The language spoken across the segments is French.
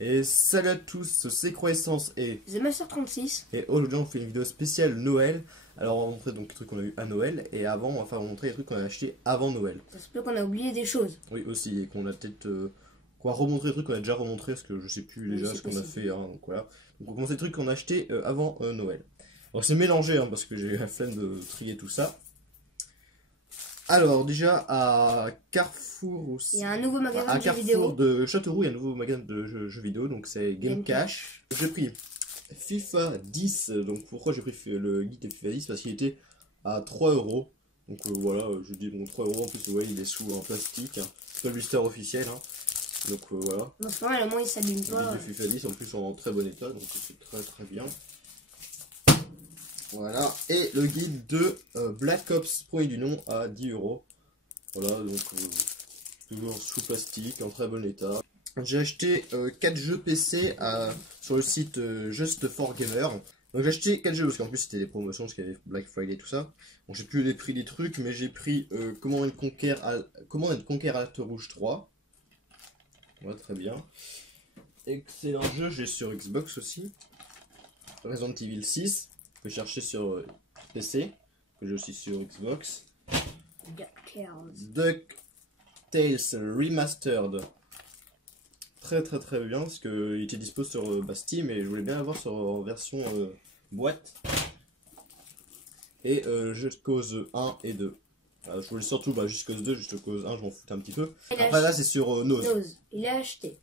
Et salut à tous, c'est Croissance et The Master 36. Et aujourd'hui on fait une vidéo spéciale Noël. Alors on va montrer donc les trucs qu'on a eu à Noël. Et avant on va montrer les trucs qu'on a acheté avant Noël. Ça se peut qu'on a oublié des choses. Oui aussi, et qu'on a peut-être qu'on va remontrer les trucs qu'on a déjà remontré. Parce que je sais plus déjà ce qu'on a fait hein, donc voilà. Donc on commence les trucs qu'on a acheté avant Noël. Alors c'est mélangé hein, parce que j'ai eu la flemme de trier tout ça. Alors déjà à Carrefour aussi. Il y a un nouveau magasin à de jeux Carrefour vidéo. de Châteauroux, il y a un nouveau magasin de jeux vidéo, donc c'est Game Cash. J'ai pris FIFA 10, donc pourquoi j'ai pris le guide de FIFA 10? Parce qu'il était à 3 euros. Donc voilà, je dis bon 3 euros en plus, ouais, il est sous un plastique, hein. C'est pas le blister officiel, hein. Donc voilà. Non, c'est pas mal, au moins il s'allume pas. Le guide de FIFA 10 en plus en très bon état, donc c'est très très bien. Voilà, et le guide de Black Ops, premier du nom, à 10 euros. Voilà, donc toujours sous plastique, en très bon état. J'ai acheté 4 jeux PC sur le site Just for Gamer. Donc j'ai acheté 4 jeux parce qu'en plus c'était des promotions, parce qu'il y avait Black Friday et tout ça. Bon, j'ai plus les prix des trucs, mais j'ai pris Command & Conquer Alerte Rouge 3. Voilà, très bien. Excellent jeu, j'ai sur Xbox aussi. Resident Evil 6, que j'ai cherché sur PC, que j'ai aussi sur Xbox. DuckTales Remastered. Très très bien, parce qu'il était dispo sur Steam et je voulais bien l'avoir en version boîte. Et Just Cause 1 et 2. Je voulais surtout Just Cause 2, Just Cause 1, je m'en foutais un petit peu. Après là c'est sur Nose. Il a acheté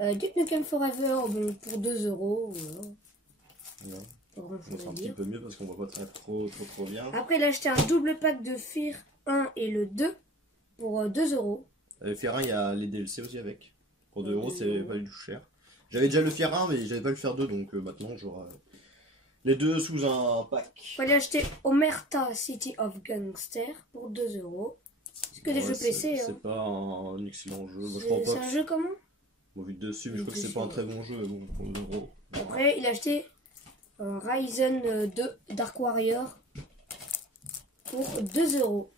Duke Nukem Forever bon, pour 2 euros. Voilà. C'est un petit peu mieux parce qu'on voit pas trop bien. Après il a acheté un double pack de Fear 1 et le 2 pour 2 euros. Le Fear 1 il y a les DLC aussi avec. Pour 2 euros c'est pas du tout cher. J'avais déjà le Fear 1 mais j'avais pas le Fear 2 donc maintenant j'aurai les deux sous un pack. Il a acheté Omerta City of Gangster pour 2 euros. C'est que des jeux PC. C'est pas un excellent jeu. C'est un jeu comment? Bon, vu de dessus, mais je crois que c'est pas un très bon jeu bon, pour 2 euros. Après il a acheté Ryzen 2 Dark Warrior pour 2 euros.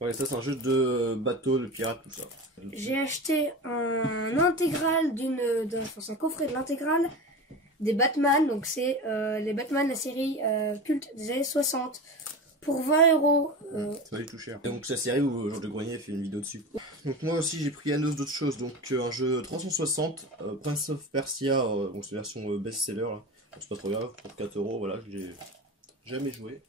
Ouais, ça c'est un jeu de bateau, de pirate, tout ça. J'ai acheté un intégral un coffret de l'intégrale des Batman, donc c'est les Batman, la série culte des années 60 pour 20 euros. C'est pas du tout cher. Et donc c'est la série où Georges de Grenier a fait une vidéo dessus. Donc moi aussi j'ai pris à nos d'autres choses, donc un jeu 360, Prince of Persia, donc c'est la version best-seller, là. C'est pas trop grave, pour 4 euros, voilà, j'ai jamais joué.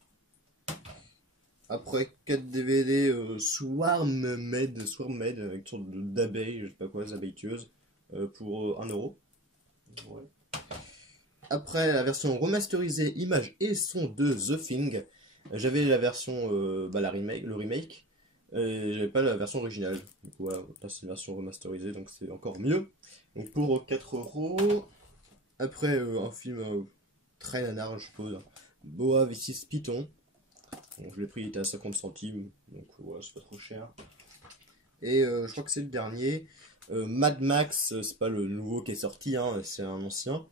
Après 4 DVD Swarmed, avec une sorte d'abeille, je sais pas quoi, des abeilles tueuses, pour 1 euro. Ouais. Après la version remasterisée images et son de The Thing, j'avais la version, le remake, et j'avais pas la version originale. Du coup voilà, là c'est une version remasterisée donc c'est encore mieux. Donc pour 4 euros. Après un film très nanar je suppose, Boa vs Python. Bon, je l'ai pris, il était à 50 centimes, donc voilà, c'est pas trop cher. Et je crois que c'est le dernier. Mad Max, c'est pas le nouveau qui est sorti, hein, c'est un ancien.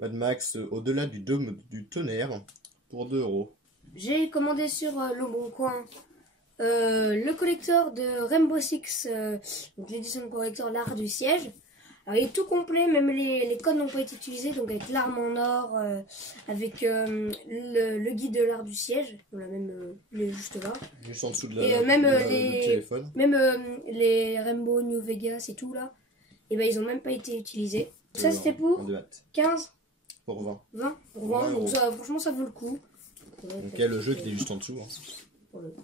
Mad Max, au-delà du dôme du tonnerre, pour 2 euros. J'ai commandé sur Le Bon Coin le collector de Rainbow Six, donc l'édition collector l'art du siège. Alors il est tout complet, même les codes n'ont pas été utilisés, donc avec l'arme en or, avec le guide de l'art du siège, voilà, même juste là. Juste en dessous de même du téléphone. Même les Rainbow New Vegas et tout là, et ben ils ont même pas été utilisés. Ça c'était pour 15 pour 20. 20 pour 20, donc ça, franchement ça vaut le coup. Donc il y a le jeu qui est juste en dessous. Hein.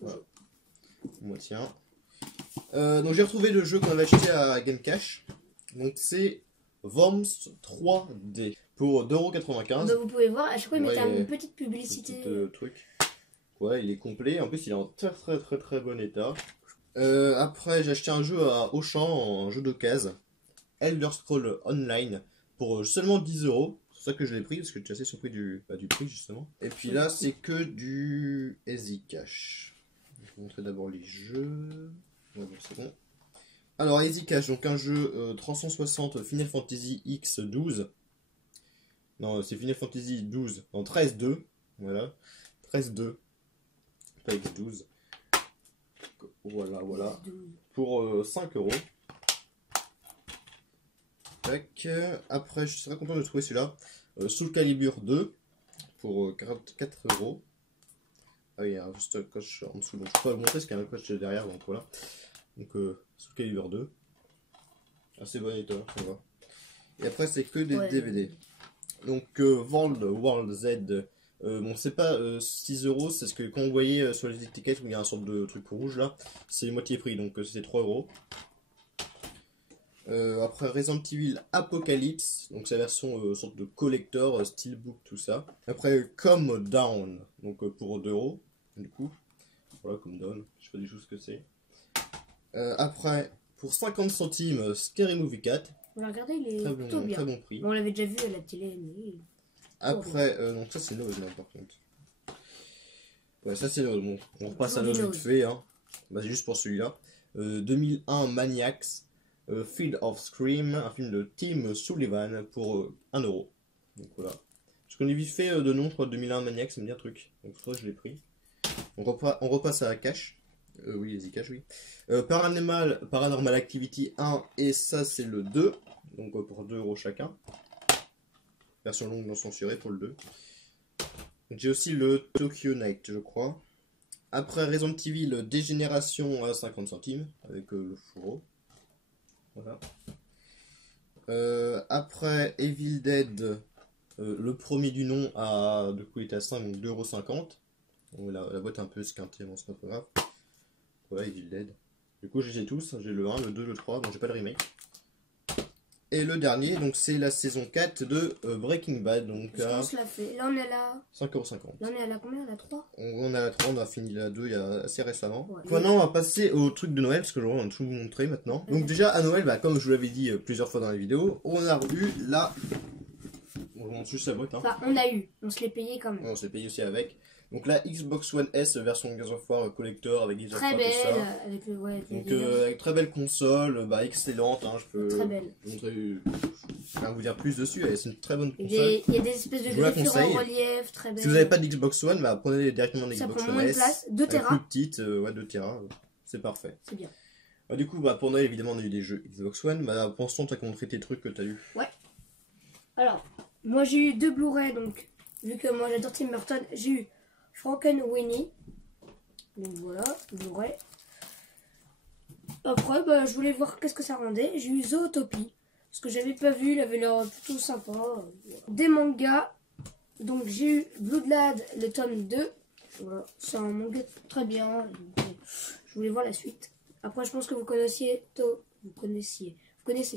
Voilà. Moi tiens. Donc j'ai retrouvé le jeu qu'on avait acheté à Game Cash. Donc c'est Worms 3D pour 2,95 €. Donc vous pouvez voir, à chaque fois il mettait une petite publicité. Truc. Ouais, il est complet. En plus il est en très bon état. Après j'ai acheté un jeu à Auchan, un jeu d'occasion, Elder Scrolls Online pour seulement 10 €. C'est ça que je l'ai pris parce que tu es assez surpris du prix justement. Et puis là c'est que du Easy Cash. Je vais vous montrer d'abord les jeux. Ouais, bon, c'est bon. Alors Easy Cash, donc un jeu 360 Final Fantasy X12. Non, c'est Final Fantasy 12. Non, 13-2. Voilà. 13-2. Pas X12. Voilà. Pour 5 €. Tac. Après, je serais content de trouver celui-là. Soul Calibur 2 pour 44 €. Ah oui, il y a juste un coche en dessous, donc je peux pas le montrer parce qu'il y a un coche derrière, donc voilà. Donc Soul Calibur 2. Assez bon état, ça va. Et après, c'est que des DVD. Donc World Z. Bon, c'est pas 6 €, c'est ce que quand vous voyez sur les étiquettes où il y a un sorte de truc rouge là, c'est moitié prix, donc c'était 3 €. Après Resident Evil Apocalypse, donc c'est la version sorte de collector, steelbook, tout ça. Après Come Down, donc pour 2 €, du coup. Voilà, Come Down, je sais pas du tout ce que c'est. Après, pour 50 centimes, Scary Movie 4. On l'a regardé, il est plutôt bien. Très bon prix. Bon, on l'avait déjà vu à la télé, mais... Après, donc ça c'est Nose là par contre. Ouais, ça c'est Nose, bon, on repasse à Nose vite fait, hein. Bah, c'est juste pour celui-là. 2001 Maniacs, Field of Scream, un film de Tim Sullivan pour 1 €. Donc voilà. Je connais vite fait de nom, je crois, 2001 Maniacs, ça me dit un truc. Donc je l'ai pris. On repasse à Cash. Oui, les Cash, oui. Paranormal Activity 1, et ça c'est le 2. Donc pour 2 € chacun. Version longue non censurée pour le 2. J'ai aussi le Tokyo Night, je crois. Après Resident Evil Dégénération à 50 centimes, avec le fourreau. Voilà. Après Evil Dead, le premier du nom, du coup il était à 5, donc 2,50 €. La boîte est un peu esquintée, bon c'est pas très grave. Voilà, Evil Dead. Du coup j'ai tous, j'ai le 1, le 2, le 3, bon j'ai pas le remake. Et le dernier, donc c'est la saison 4 de Breaking Bad. Donc on se l'a fait. Là on est là. 5,50 €. Là on est à la combien? À la 3? On est à la 3, on a fini la 2 il y a assez récemment. Ouais. Maintenant on va passer au truc de Noël, parce que on a tout montré maintenant. Donc déjà à Noël, bah, comme je vous l'avais dit plusieurs fois dans les vidéos, on a eu la... On montre juste la boîte. Hein. Enfin, on a eu, on se l'est payé quand même. On s'est payé aussi avec. Donc la Xbox One S version Gears of War collector avec Gears of War, très belle, tout ça. avec le Donc avec très belle console, bah, excellente, hein, je peux très belle. montrer, je vais vous dire plus dessus, c'est une très bonne console. Il y a des espèces de griffures en relief, très belle. Si vous n'avez pas d'Xbox One, bah, prenez directement une Xbox One S. Ça prend moins de place, 2 Tera. Plus petite, ouais 2 Tera, c'est parfait. C'est bien. Bah, du coup, bah, pour Noël évidemment on a eu des jeux Xbox One, bah, pense-t-on t'as montré tes trucs que t'as eu. Ouais. Alors, moi j'ai eu 2 Blu-ray, donc vu que moi j'adore Tim Burton, j'ai eu Frankenweenie. Donc voilà, Blu-ray. Après, bah, je voulais voir qu'est-ce que ça rendait. J'ai eu Zootopie, parce que j'avais pas vu, il avait l'air plutôt sympa. Des mangas. Donc j'ai eu Bloodlad, le tome 2. Voilà, c'est un manga très bien. Donc, je voulais voir la suite. Après, je pense que vous connaissez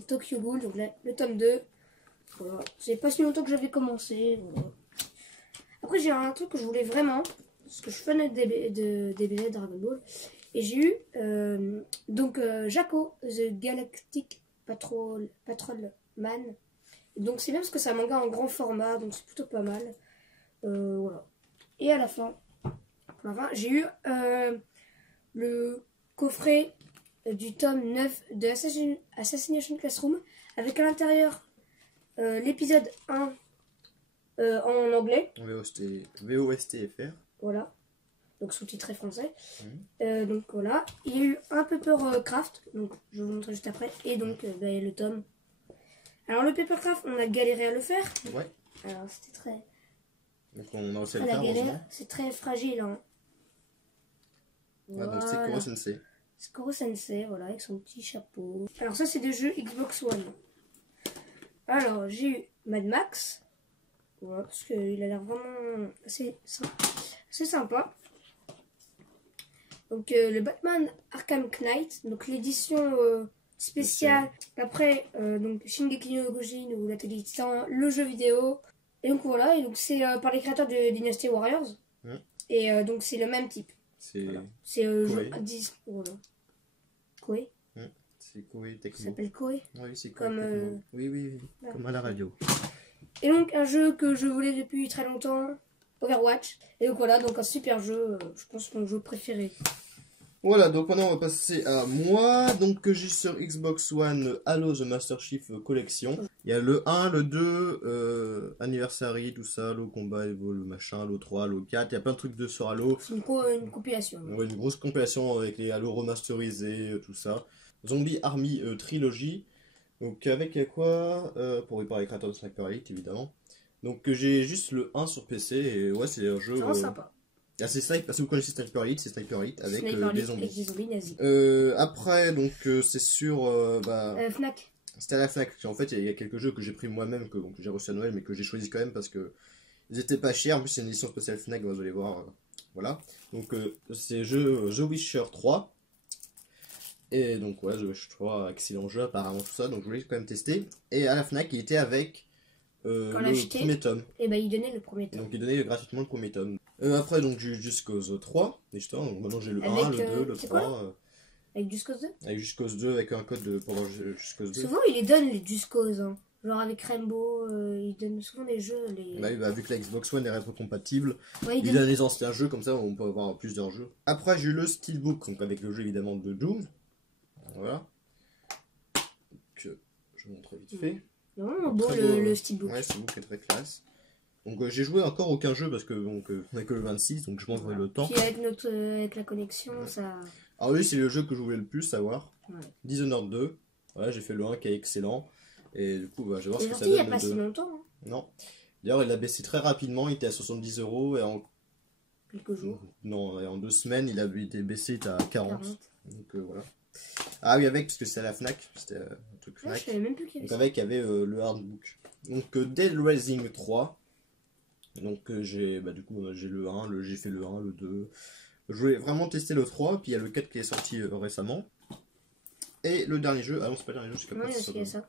Tokyo Ghoul, donc là, le tome 2. Voilà. C'est pas si longtemps que j'avais commencé. Voilà. Après, j'ai un truc que je voulais vraiment, parce que je suis fan de BD Dragon Ball. Et j'ai eu Jaco, The Galactic Patrolman. Donc c'est bien parce que c'est un manga en grand format, donc c'est plutôt pas mal. Voilà. Et à la fin, j'ai eu le coffret du tome 9 de Assassination Classroom, avec à l'intérieur l'épisode 1 en anglais. VOSTFR. Voilà. Donc sous-titré français. Donc voilà. Il y a eu un Papercraft, donc je vais vous montrer juste après. Et donc le tome. Alors le Papercraft, on a galéré à le faire. Ouais. Alors c'était très... Donc on a aussi à la galère. C'est très fragile. Hein. Voilà. Ah, donc c'est Koro Sensei. C'est Koro Sensei, voilà, avec son petit chapeau. Alors ça c'est des jeux Xbox One. Alors j'ai eu Mad Max. Voilà, parce qu'il a l'air vraiment assez sympa. Donc le Batman Arkham Knight, donc l'édition spéciale. Après donc Shingeki no Kyojin ou l'Atelier des Titans, le jeu vidéo. Et donc voilà, et donc c'est par les créateurs de Dynasty Warriors. Et donc c'est le même type. C'est Koei. 10. Voilà. Koei. C'est Koei Tecmo. Ça s'appelle Koei. Oui, c'est Koei. Comme oui, comme à la radio. Et donc un jeu que je voulais depuis très longtemps, Overwatch. Et donc voilà, donc un super jeu, je pense mon jeu préféré. Voilà, donc maintenant on va passer à moi. Donc j'ai sur Xbox One Halo The Master Chief Collection. Il y a le 1, le 2, Anniversary, tout ça, Halo Combat, le machin, Halo 3, Halo 4. Il y a plein de trucs de sur Halo. C'est une compilation. Ouais, une grosse compilation avec les Halo remasterisés, tout ça. Zombie Army Trilogy. Donc avec quoi pour réparer les créateurs de Sniper Elite évidemment. Donc j'ai juste le 1 sur PC et ouais c'est un jeu C'est vraiment sympa. assez sniper, si vous connaissez Sniper Elite, c'est Sniper Elite avec Sniper des Elite zombies. avec des zombies nazis. Après donc c'est sur Fnac. c'était à la Fnac. En fait il y a quelques jeux que j'ai pris moi-même que j'ai reçu à Noël mais que j'ai choisi quand même parce que ils étaient pas chers. En plus c'est une édition spéciale Fnac, vous allez voir. Voilà. Donc c'est The Witcher 3. Et donc ouais, The Witcher 3, excellent jeu apparemment tout ça, donc je voulais quand même tester. Et à la Fnac il était avec le premier tome. Et bah il donnait le premier tome. Donc il donnait gratuitement le premier tome. Après donc j'ai eu Just Cause 3, justement, donc maintenant j'ai le 1, le 2, le 3. Avec Just Cause 2 Avec Just Cause 2 avec un code pour avoir Just Cause 2. Souvent il les donne les Just Cause, hein. Genre avec Rainbow, ils donnent souvent des jeux. Bah, vu que la Xbox One est rétrocompatible, ouais, il donne les anciens jeux, comme ça on peut avoir plusieurs jeux. Après j'ai eu le Steelbook, donc avec le jeu évidemment de Doom. Voilà. Donc, je vous montre vite fait. Non, beau le Steelbook. Ouais, le Steelbook est très classe. Donc j'ai joué encore aucun jeu parce que on a que le 26, donc je pense que le temps. Puis avec la connexion, ça... Alors oui, c'est le jeu que je voulais le plus savoir. Ouais. Dishonored 2. Voilà, j'ai fait le 1 qui est excellent. Et du coup, bah, je vais voir ce que ça donne. Il donne. n'y a pas si longtemps. Hein. Non. D'ailleurs, il a baissé très rapidement. Il était à 70 € et en... quelques jours. Non, en 2 semaines, il a été baissé à 40. Donc voilà. Ah oui, avec, parce que c'est à la Fnac. C'était un truc Fnac. Je savais même plus qu'il y avait. Donc avec, il y avait le hardbook. Donc Dead Rising 3. Donc j'ai du coup j'ai le 1, j'ai fait le 1, le 2. Je voulais vraiment tester le 3, puis il y a le 4 qui est sorti récemment. Et le dernier jeu, ah non c'est pas le dernier jeu, c'est ça.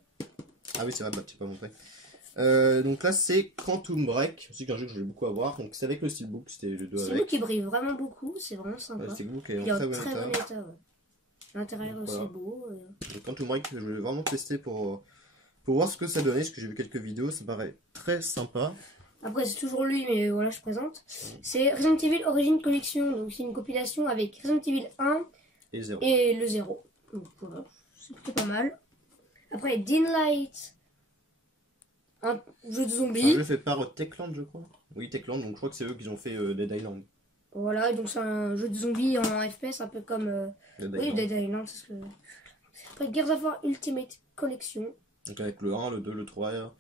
Ah oui c'est vrai, bah tu peux pas montrer. Donc là c'est Quantum Break, c'est un jeu que je voulais beaucoup avoir, donc c'est avec le Steelbook, c'était le 2 avec. C'est Steelbook qui brille vraiment beaucoup, c'est vraiment sympa. Le Steelbook est en très bon état. Ouais. L'intérieur aussi beau. Quantum Break je voulais vraiment tester pour voir ce que ça donnait, parce que j'ai vu quelques vidéos, ça paraît très sympa. Après, c'est toujours lui, mais voilà, je présente. C'est Resident Evil Origin Collection. Donc, c'est une compilation avec Resident Evil 1 et le 0. Donc, voilà, c'est plutôt pas mal. Après, Dying Light, un jeu de zombies. C'est un jeu fait par Techland, je crois. Oui, Techland, donc je crois que c'est eux qui ont fait Dead Island. Voilà, donc c'est un jeu de zombies en FPS, un peu comme. Dead Island. Après, Gears of War Ultimate Collection. Donc, avec le 1, le 2, le 3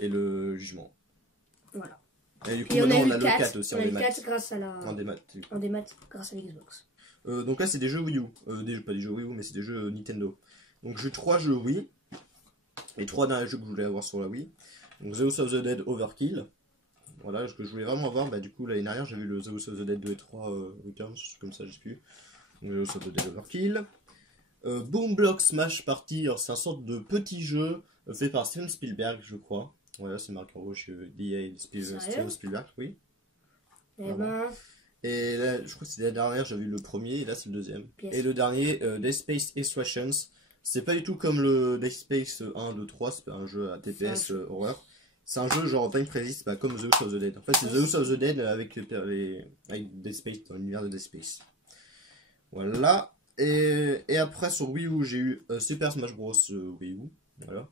et le Jugement. Voilà. Et du coup, on a le 4 aussi en démat. Grâce à la... En démat grâce à l'Xbox. Donc là, c'est des jeux Wii U. Pas des jeux Wii U, mais c'est des jeux Nintendo. Donc j'ai 3 jeux Wii. Les 3 derniers jeux que je voulais avoir sur la Wii. Donc Zeus of the Dead Overkill. Voilà, ce que je voulais vraiment avoir. Bah, du coup, l'année dernière, j'ai vu le Zeus of the Dead 2 et 3 Returns, comme ça, je sais plus. Donc Zeus of the Dead Overkill. Boom Block Smash Party. Alors, c'est un sorte de petit jeu fait par Steven Spielberg, je crois. Voilà, c'est marqué en gros chez EA Steven Spielberg, oui. Et ben... Et là, je crois que c'est la dernière, j'avais vu le premier, et là c'est le deuxième. Et le dernier, Dead Space Extraction. C'est pas du tout comme le Dead Space 1, 2, 3, c'est pas un jeu à TPS horreur. C'est un jeu genre Time Crisis, pas comme The House of the Dead. En fait, c'est The House of the Dead avec Dead Space, dans l'univers de Dead Space. Voilà. Et après, sur Wii U, j'ai eu Super Smash Bros. Wii U. Voilà.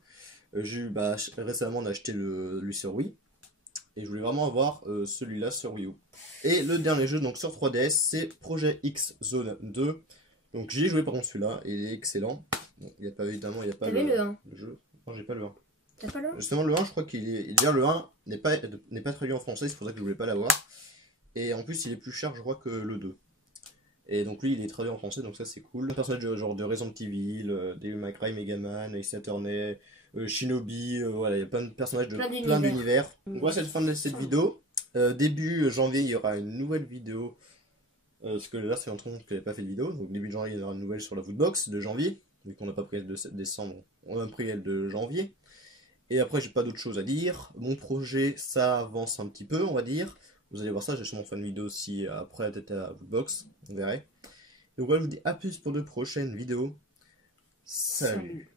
J'ai eu, récemment, on a acheté lui sur Wii. Et je voulais vraiment avoir celui-là sur Wii U. Et le dernier jeu, donc sur 3DS, c'est Project X Zone 2. Donc j'y ai joué par contre celui-là, il est excellent. Bon, il n'y a pas évidemment, il n'y a pas le 1. jeu. Non, j'ai pas le 1. T'as pas le 1? Justement, le 1, je crois qu'il est. Déjà, le 1 n'est pas traduit en français, c'est pour ça que je voulais pas l'avoir. Et en plus, il est plus cher, je crois, que le 2. Et donc, lui, il est traduit en français, donc ça, c'est cool. Un personnage genre de Resident Evil, Devil May Cry, Megaman, Ace Attorney, Shinobi, voilà, il y a plein de personnages de plein d'univers. Donc, voilà, c'est la fin de cette vidéo. Début janvier, il y aura une nouvelle vidéo. Parce que là, c'est longtemps que j'avais pas fait de vidéo. Donc, début janvier, il y aura une nouvelle sur la Footbox de janvier. Vu qu'on n'a pas pris elle de décembre, on a pris elle de janvier. Et après, j'ai pas d'autre chose à dire. Mon projet, ça avance un petit peu, on va dire. Vous allez voir ça, j'ai sûrement fait une vidéo aussi après peut-être à Footbox, on verra. Donc voilà, je vous dis à plus pour de prochaines vidéos. Salut.